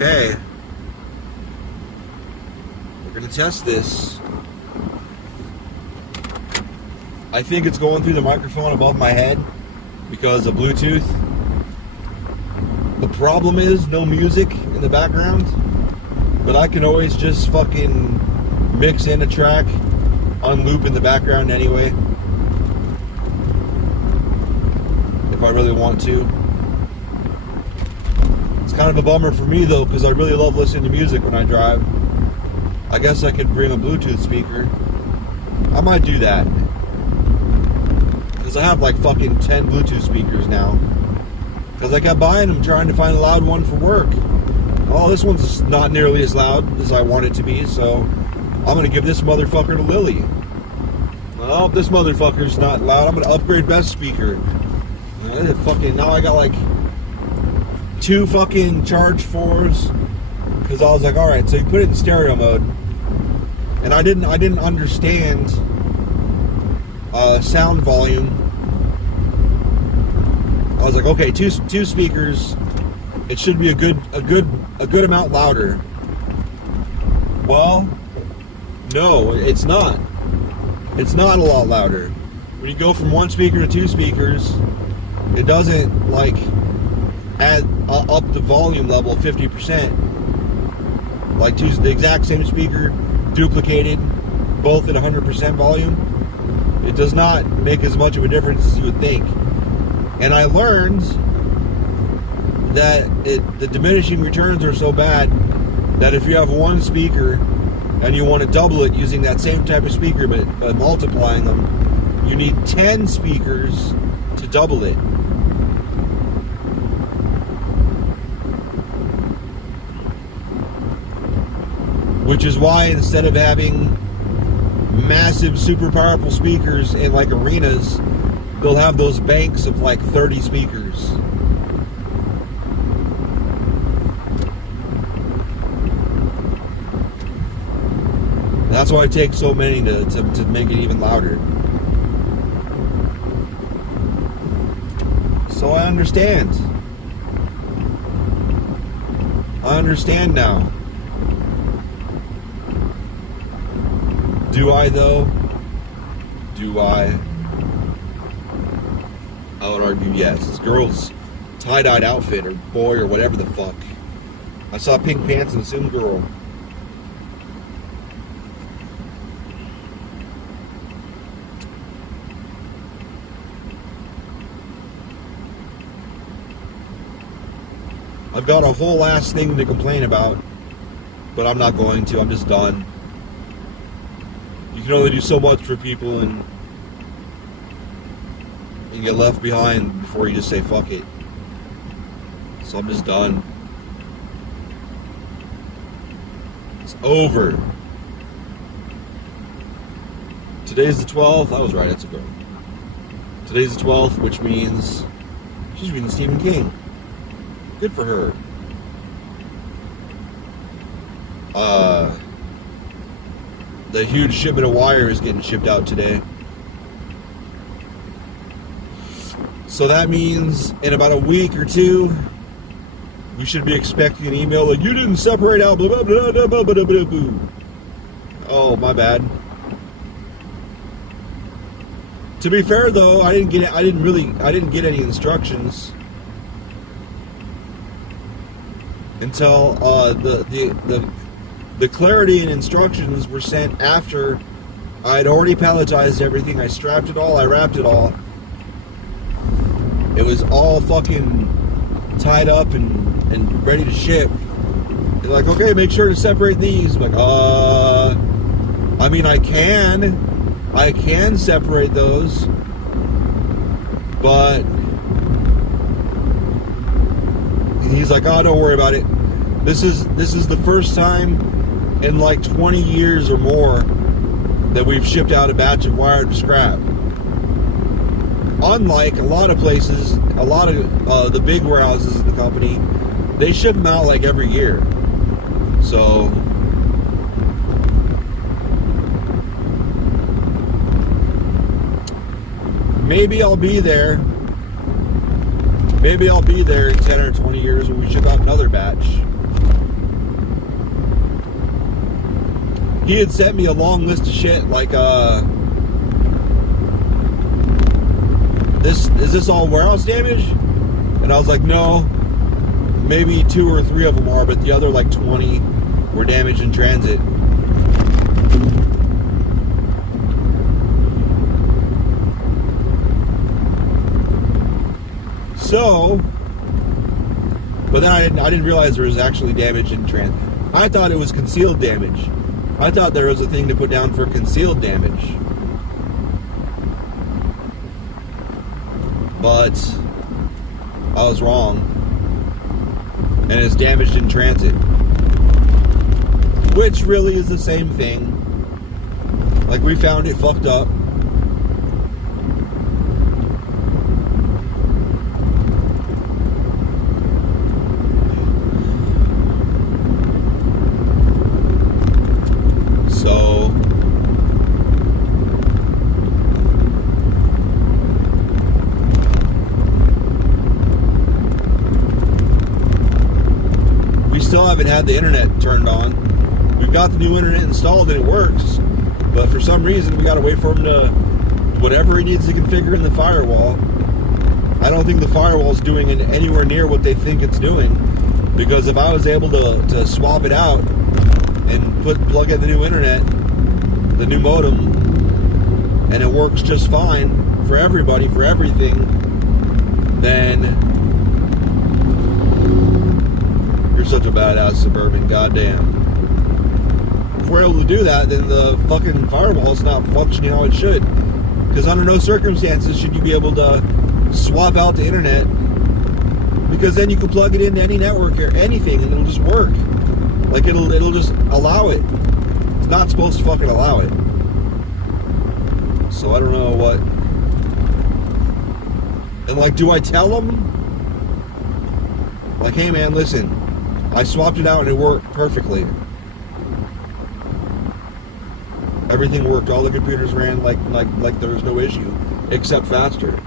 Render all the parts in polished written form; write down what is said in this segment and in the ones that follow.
Okay. We're gonna test this. I think it's going through the microphone above my head because of Bluetooth. The problem is no music in the background, but I can always just fucking mix in a track on loop in the background anyway, if I really want to. It's kind of a bummer for me though, because I really love listening to music when I drive. I guess I could bring a Bluetooth speaker. I might do that, because I have like fucking 10 Bluetooth speakers now. Because I kept buying them trying to find a loud one for work. Oh, this one's not nearly as loud as I want it to be, so I'm going to give this motherfucker to Lily. Well, this motherfucker's not loud. I'm going to upgrade best speaker. Now I got like 2 fucking charge 4s. Because I was like, alright, so you put it in stereo mode. And I didn't understand sound volume. I was like, okay, two speakers, it should be a good amount louder. Well, no, it's not. It's not a lot louder. When you go from 1 speaker to 2 speakers, it doesn't like add up the volume level 50%. Like the exact same speaker, duplicated, both at 100% volume. It does not make as much of a difference as you would think. And I learned that the diminishing returns are so bad that if you have 1 speaker and you want to double it using that same type of speaker but multiplying them, you need 10 speakers to double it. Which is why instead of having massive, super powerful speakers in like arenas, they'll have those banks of like 30 speakers. That's why it takes so many to make it even louder. So I understand. I understand now. Do I though? Do I? I would argue yes. This girl's tie-dyed outfit, or boy, or whatever the fuck. I saw pink pants and assumed girl. I've got a whole ass thing to complain about, but I'm not going to. I'm just done. You can only do so much for people, and you get left behind before you just say fuck it. So I'm just done. It's over. Today's the 12th. I was right, that's a girl. Today's the 12th, which means she's reading Stephen King. Good for her. The huge shipment of wire is getting shipped out today. So that means in about a week or 2, we should be expecting an email like, you didn't separate out blah blah blah blah blah blah blah blah. Oh, my bad. To be fair though, I didn't get any instructions until the clarity and instructions were sent after I had already palletized everything. I strapped it all, I wrapped it all. It was all fucking tied up and ready to ship. They're like, okay, make sure to separate these. I'm like, I mean, I can separate those, but he's like, oh, don't worry about it. This is the first time in like 20 years or more that we've shipped out a batch of wire to scrap. Unlike a lot of places, a lot of the big warehouses in the company, they ship them out like every year. So maybe I'll be there. Maybe I'll be there in 10 or 20 years when we ship out another batch. he had sent me a long list of shit like, is this all warehouse damage? And I was like, no, maybe 2 or 3 of them are, but the other like 20 were damaged in transit. So, but then I didn't realize there was actually damage in transit. I thought it was concealed damage. I thought there was a thing to put down for concealed damage. But I was wrong. And it's damaged in transit. Which really is the same thing. Like, we found it fucked up. So we still haven't had the internet turned on. We've got the new internet installed and it works, but for some reason we gotta wait for him to whatever he needs to configure in the firewall. I don't think the firewall's doing it anywhere near what they think it's doing, because if I was able to swap it out and plug in the new internet, the new modem, and it works just fine for everybody, for everything, then you're such a badass Suburban, goddamn. If we're able to do that, then the fucking firewall's not functioning how it should. Because under no circumstances should you be able to swap out the internet, because then you can plug it into any network or anything and it'll just work. Like, it'll just allow it. It's not supposed to fucking allow it. So I don't know what. And like, do I tell them? Like, hey man, listen, I swapped it out and it worked perfectly. Everything worked. All the computers ran like there was no issue, except faster.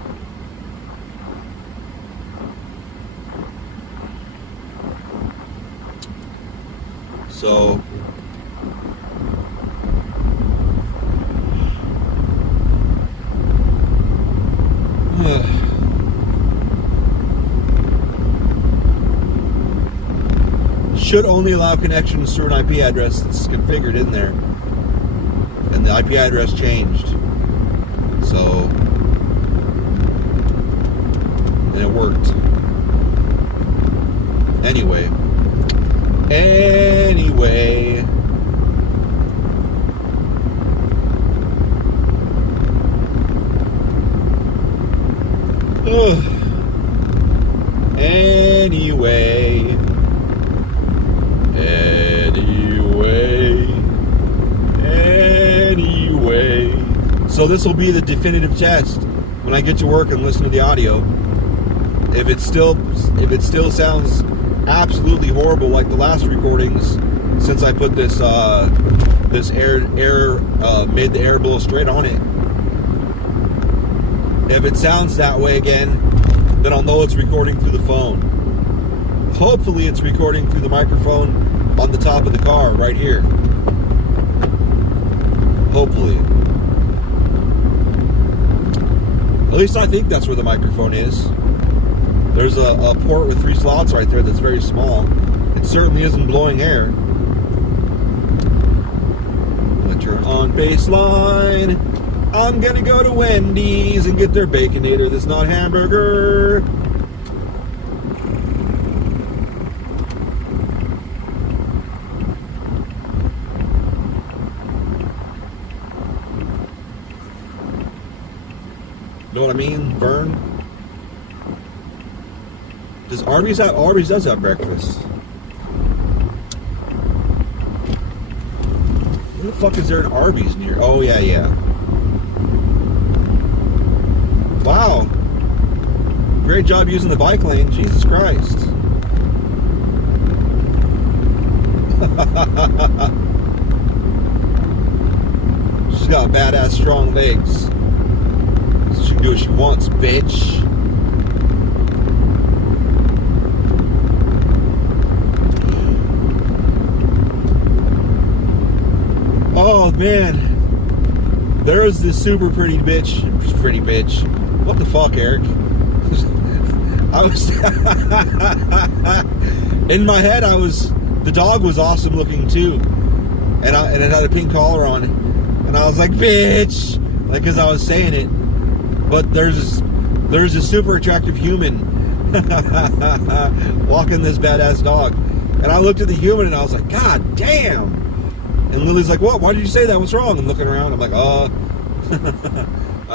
So should only allow connections through an IP address that's configured in there. And the IP address changed. So, and it worked. Anyway. Ugh. Anyway. So this will be the definitive test when I get to work and listen to the audio. If it still sounds absolutely horrible like the last recordings, since I put this air made the air blow straight on it. If it sounds that way again, then I'll know it's recording through the phone. Hopefully it's recording through the microphone on the top of the car right here. Hopefully. At least I think that's where the microphone is. There's a port with 3 slots right there that's very small. It certainly isn't blowing air. I'm gonna turn on baseline. I'm gonna go to Wendy's and get their Baconator that's not hamburger. Know what I mean, Vern? Does Arby's have? Arby's does have breakfast. Where the fuck is there an Arby's near? Oh yeah. Wow. Great job using the bike lane. Jesus Christ. She's got badass strong legs. She can do what she wants, bitch. man, there's this super pretty bitch. What the fuck, Eric? I was in my head. The dog was awesome looking too, and it had a pink collar on it, and I was like, bitch, like, because I was saying it. But there's a super attractive human walking this badass dog, and I looked at the human and I was like, God damn. And Lily's like, what? Why did you say that? What's wrong? I'm looking around. I'm like, I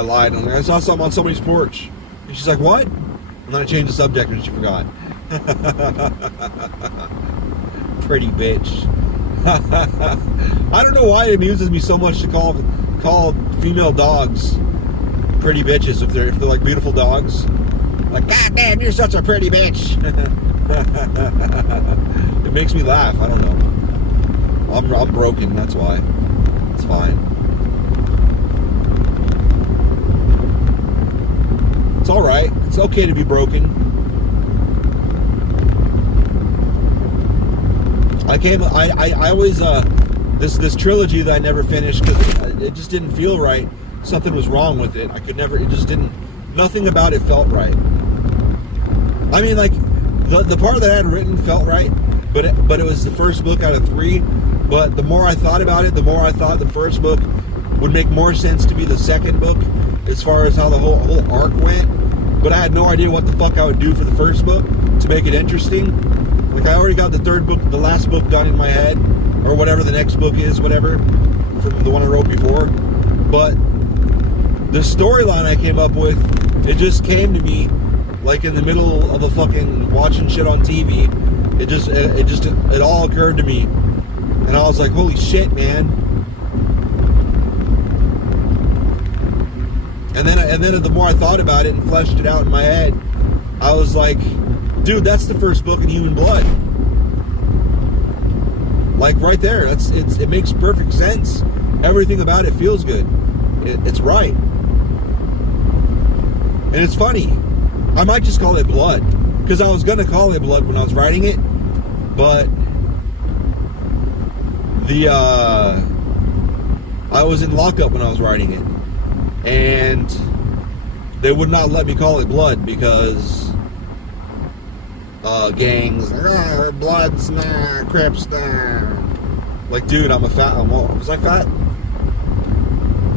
lied. I'm like, I saw something on somebody's porch. And she's like, what? And then I changed the subject and she forgot. Pretty bitch. I don't know why it amuses me so much to call female dogs pretty bitches if they're like beautiful dogs. Like, God damn, you're such a pretty bitch. It makes me laugh. I don't know. I'm broken, that's why. It's fine. It's alright. It's okay to be broken. I always, this trilogy that I never finished because it just didn't feel right. Something was wrong with it. Nothing about it felt right. I mean, like, the part that I had written felt right, but it was the first book out of 3. But the more I thought about it, the more I thought the first book would make more sense to be the second book as far as how the whole arc went. But I had no idea what the fuck I would do for the first book to make it interesting. Like, I already got the last book done in my head, or whatever the next book is, whatever, from the one I wrote before. But the storyline I came up with, it just came to me like in the middle of a fucking watching shit on TV. It all occurred to me. And I was like, holy shit, man. And then the more I thought about it and fleshed it out in my head, I was like, dude, that's the first book in Human Blood. Like, right there. It makes perfect sense. Everything about it feels good. It's right. And it's funny. I might just call it Blood. Because I was going to call it Blood when I was writing it. But I was in lockup when I was writing it, and they would not let me call it Blood because gangs, Bloods, Crips, like, dude, was I fat?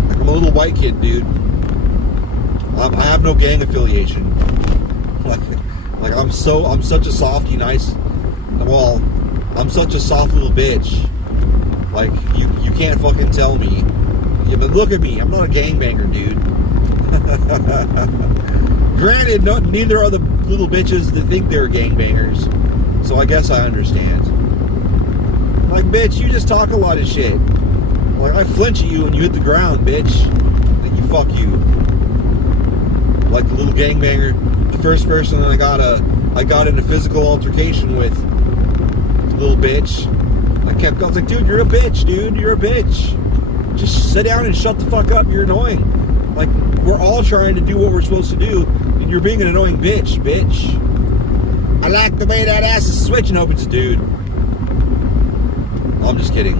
Like, I'm a little white kid, dude. I have no gang affiliation. Like I'm such a softy, nice. Well, I'm such a soft little bitch. Like, you can't fucking tell me. Yeah, but look at me. I'm not a gangbanger, dude. Granted, neither are the little bitches that think they're gangbangers. So I guess I understand. Like, bitch, you just talk a lot of shit. Like, I flinch at you when you hit the ground, bitch. Like, fuck you. Like the little gangbanger, the first person that I got in a physical altercation with, the little bitch. I was like, dude, you're a bitch, dude. You're a bitch. Just sit down and shut the fuck up. You're annoying. Like, we're all trying to do what we're supposed to do, and you're being an annoying bitch. I like the way that ass is switching. Hope it's a dude. I'm just kidding.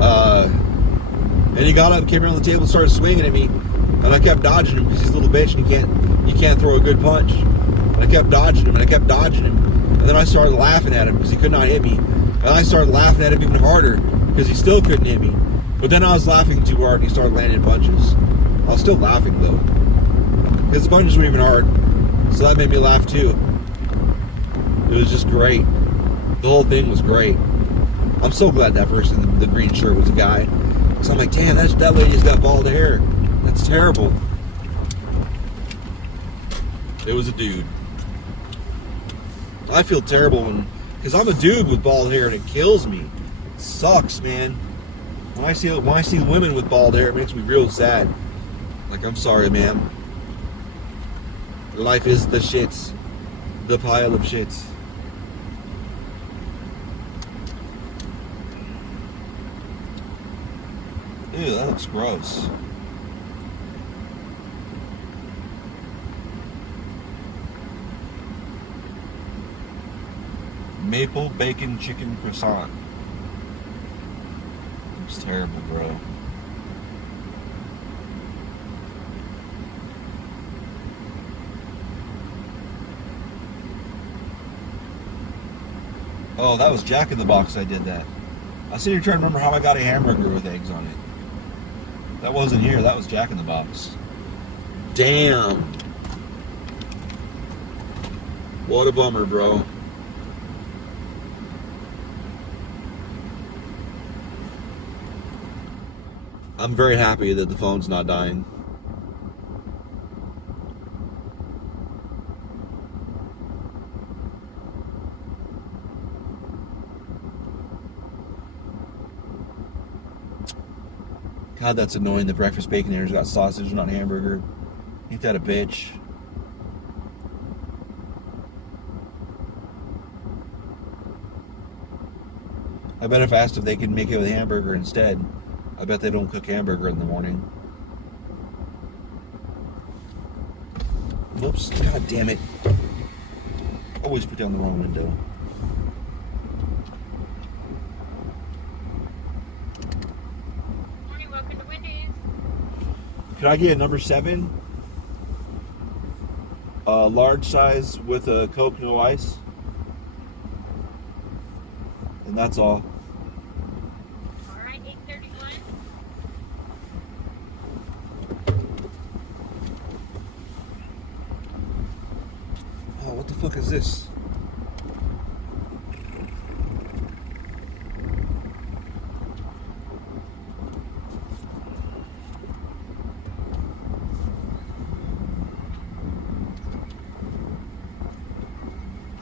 And he got up, came around the table, and started swinging at me, and I kept dodging him because he's a little bitch and you can't throw a good punch. And I kept dodging him, and then I started laughing at him because he could not hit me. And I started laughing at him even harder because he still couldn't hit me. But then I was laughing too hard and he started landing punches. I was still laughing though, because the punches were even hard. So that made me laugh too. It was just great. The whole thing was great. I'm so glad that person in the green shirt was a guy. So I'm like, damn, that lady's got bald hair. That's terrible. It was a dude. I feel terrible because I'm a dude with bald hair and it kills me. It sucks, man. When I see women with bald hair, it makes me real sad. Like, I'm sorry, ma'am. Life is the shits. The pile of shits. Ew, that looks gross. Maple bacon chicken croissant. It's terrible, bro. Oh, that was Jack in the Box. I did that. I see you're trying to remember how I got a hamburger with eggs on it. That wasn't here. That was Jack in the Box. Damn. What a bummer, bro. I'm very happy that the phone's not dying. God, that's annoying. The breakfast baconator's got sausage, not hamburger. Ain't that a bitch? I bet if asked if they could make it with hamburger instead, I bet they don't cook hamburger in the morning. Whoops. God damn it. Always put down the wrong window. Morning, welcome to Wendy's. Can I get a number 7? Large size with a Coke, no ice. And that's all. All right, 8:31. Oh, what the fuck is this?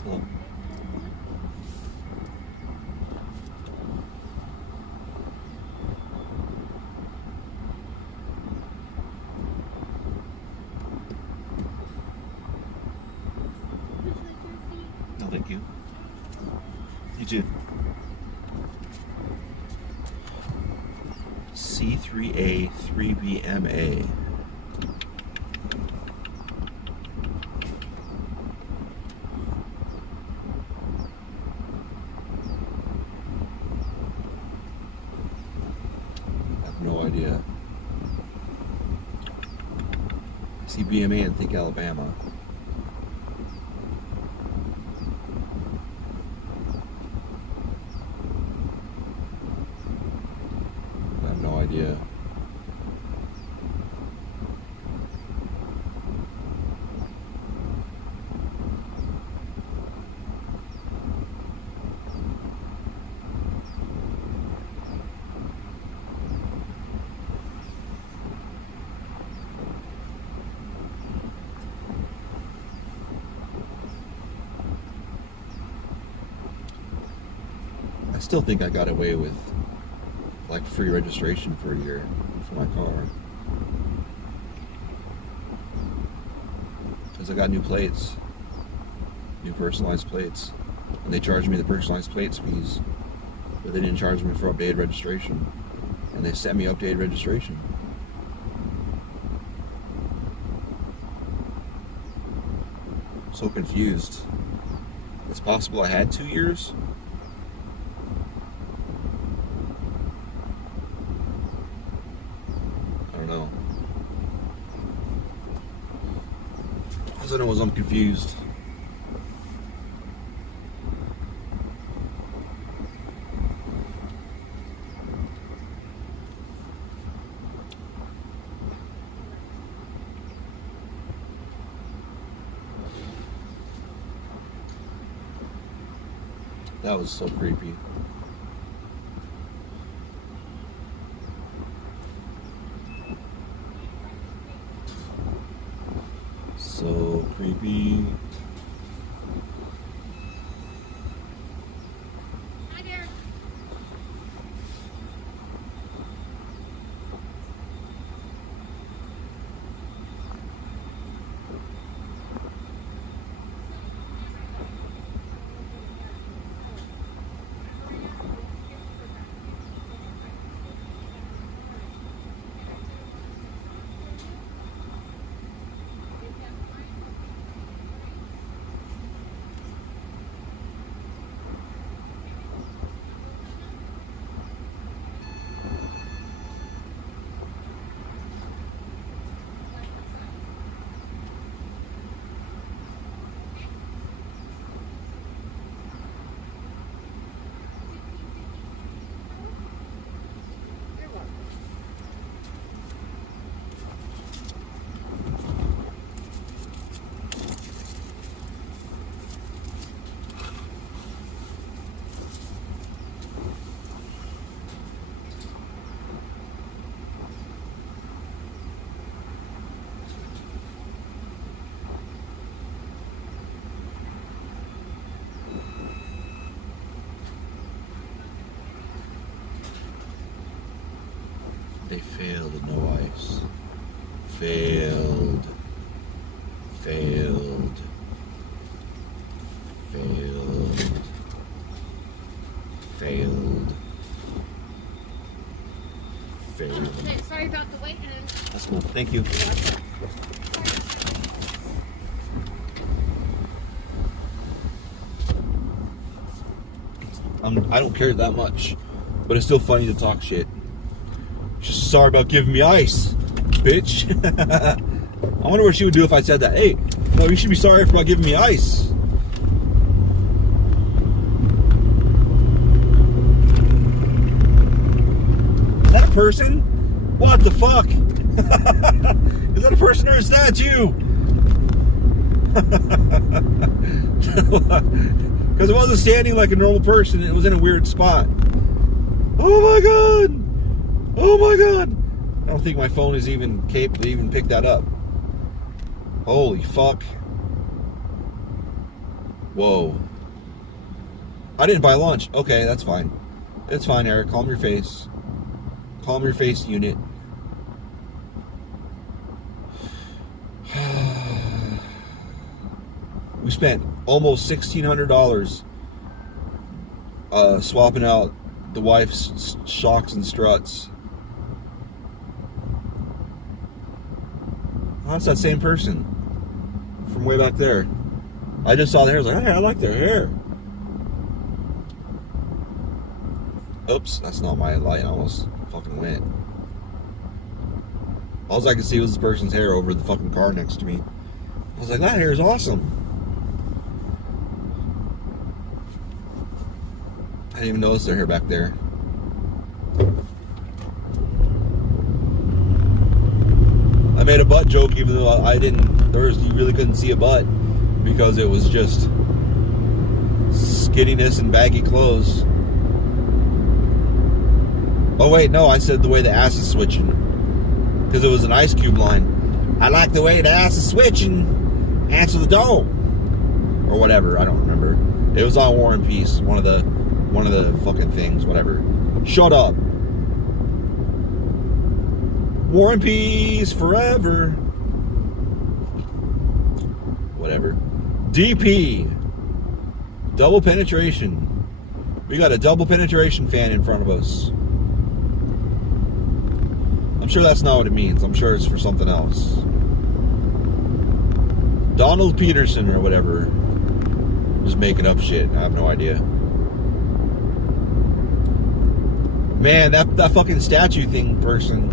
Hello. No, thank you. You too. C3A 3BMA. I have no idea. I see BMA and think Alabama. I have no idea. I still think I got away with like free registration for a year for my car. Because I got new plates, new personalized plates. And they charged me the personalized plates fees, but they didn't charge me for updated registration. And they sent me updated registration. I'm so confused. It's possible I had 2 years? I don't know. All I know is I'm confused. That was so creepy. So creepy. Hi there. They failed, no ice. Failed. Failed. Failed. Failed. Failed. Sorry about the wait. That's cool. Thank you. I don't care that much, but it's still funny to talk shit. Just sorry about giving me ice, bitch. I wonder what she would do if I said that. Hey, no, you should be sorry for not giving me ice. Is that a person? What the fuck? Is that a person or a statue? Because it wasn't standing like a normal person. It was in a weird spot. Oh my god! Oh my god! I don't think my phone is even capable to even pick that up. Holy fuck. Whoa. I didn't buy lunch. Okay, that's fine. It's fine, Eric. Calm your face. Calm your face, unit. We spent almost $1,600 swapping out the wife's shocks and struts. Oh, that's that same person from way back there. I just saw the hair. I was like, hey, I like their hair. Oops, that's not my light. I almost fucking went. All I could see was this person's hair over the fucking car next to me. I was like, that hair is awesome. I didn't even notice their hair back there. I made a butt joke even though I didn't, you really couldn't see a butt because it was just skinniness and baggy clothes. Oh wait, no, I said the way the ass is switching because it was an Ice Cube line. I like the way the ass is switching. Answer the door. Or whatever, I don't remember. It was on War and Peace, one of the fucking things, whatever. Shut up. War and Peace forever. Whatever. DP. Double penetration. We got a double penetration fan in front of us. I'm sure that's not what it means. I'm sure it's for something else. Donald Peterson or whatever. Just making up shit. I have no idea. Man, that fucking statue thing person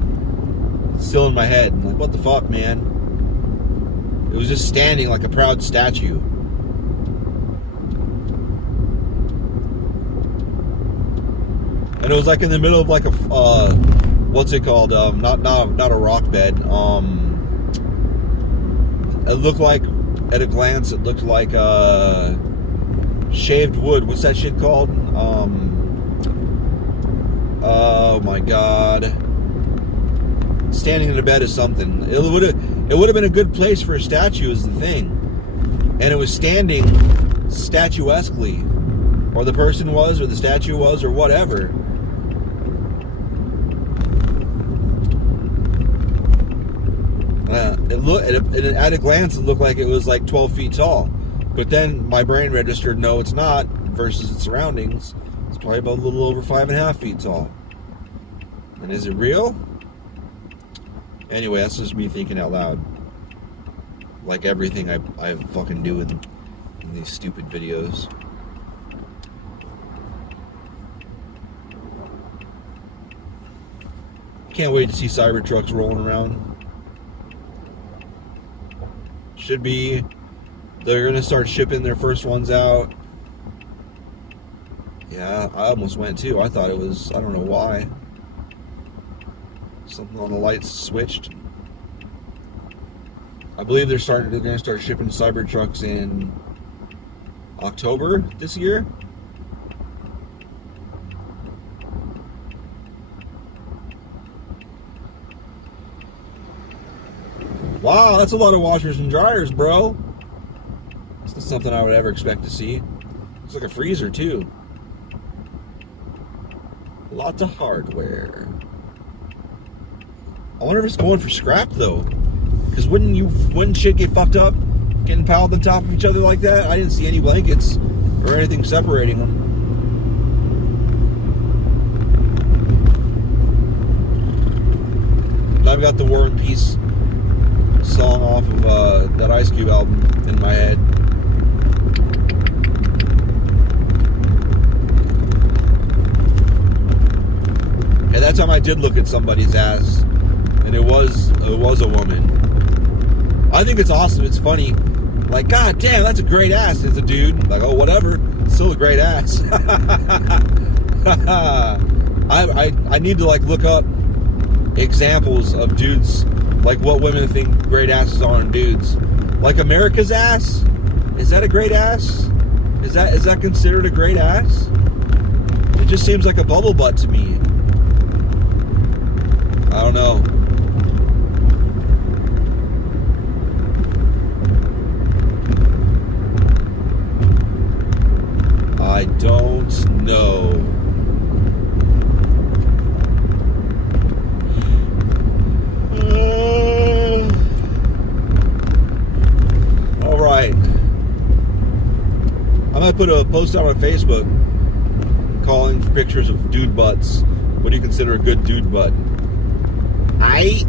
is still in my head. I'm like, what the fuck, man? It was just standing like a proud statue. And it was like in the middle of like a what's it called? Not a rock bed. It looked like, at a glance, it looked like shaved wood. What's that shit called? Oh my god. Standing in a bed is something. It would have been a good place for a statue is the thing. And it was standing statuesquely. Or the person was, or the statue was, or whatever. At a glance, it looked like it was like 12 feet tall. But then my brain registered, no, it's not, versus its surroundings. It's probably about a little over 5.5 feet tall. And is it real? Anyway, that's just me thinking out loud. Like everything I fucking do in these stupid videos. Can't wait to see Cybertrucks rolling around. Should be. They're going to start shipping their first ones out. Yeah, I almost went too. I thought it was, I don't know why. Something on the lights switched. I believe they're going to start shipping Cybertrucks in October this year. Wow, that's a lot of washers and dryers, bro. It's not something I would ever expect to see. It's like a freezer, too. Lots of hardware. I wonder if it's going for scrap though. Because wouldn't shit get fucked up getting piled on top of each other like that? I didn't see any blankets or anything separating them. I've got the War and Peace song off of that Ice Cube album in my head. And that time I did look at somebody's ass, and it was a woman. I think it's awesome. It's funny. Like, God damn, that's a great ass. It's a dude. Like, oh, whatever. It's still a great ass. I need to like look up examples of dudes, like what women think great asses are in dudes. Like America's ass, is that a great ass? Is that considered a great ass? It just seems like a bubble butt to me. I don't know. I don't know. All right. I might put a post out on Facebook calling for pictures of dude butts. What do you consider a good dude butt? I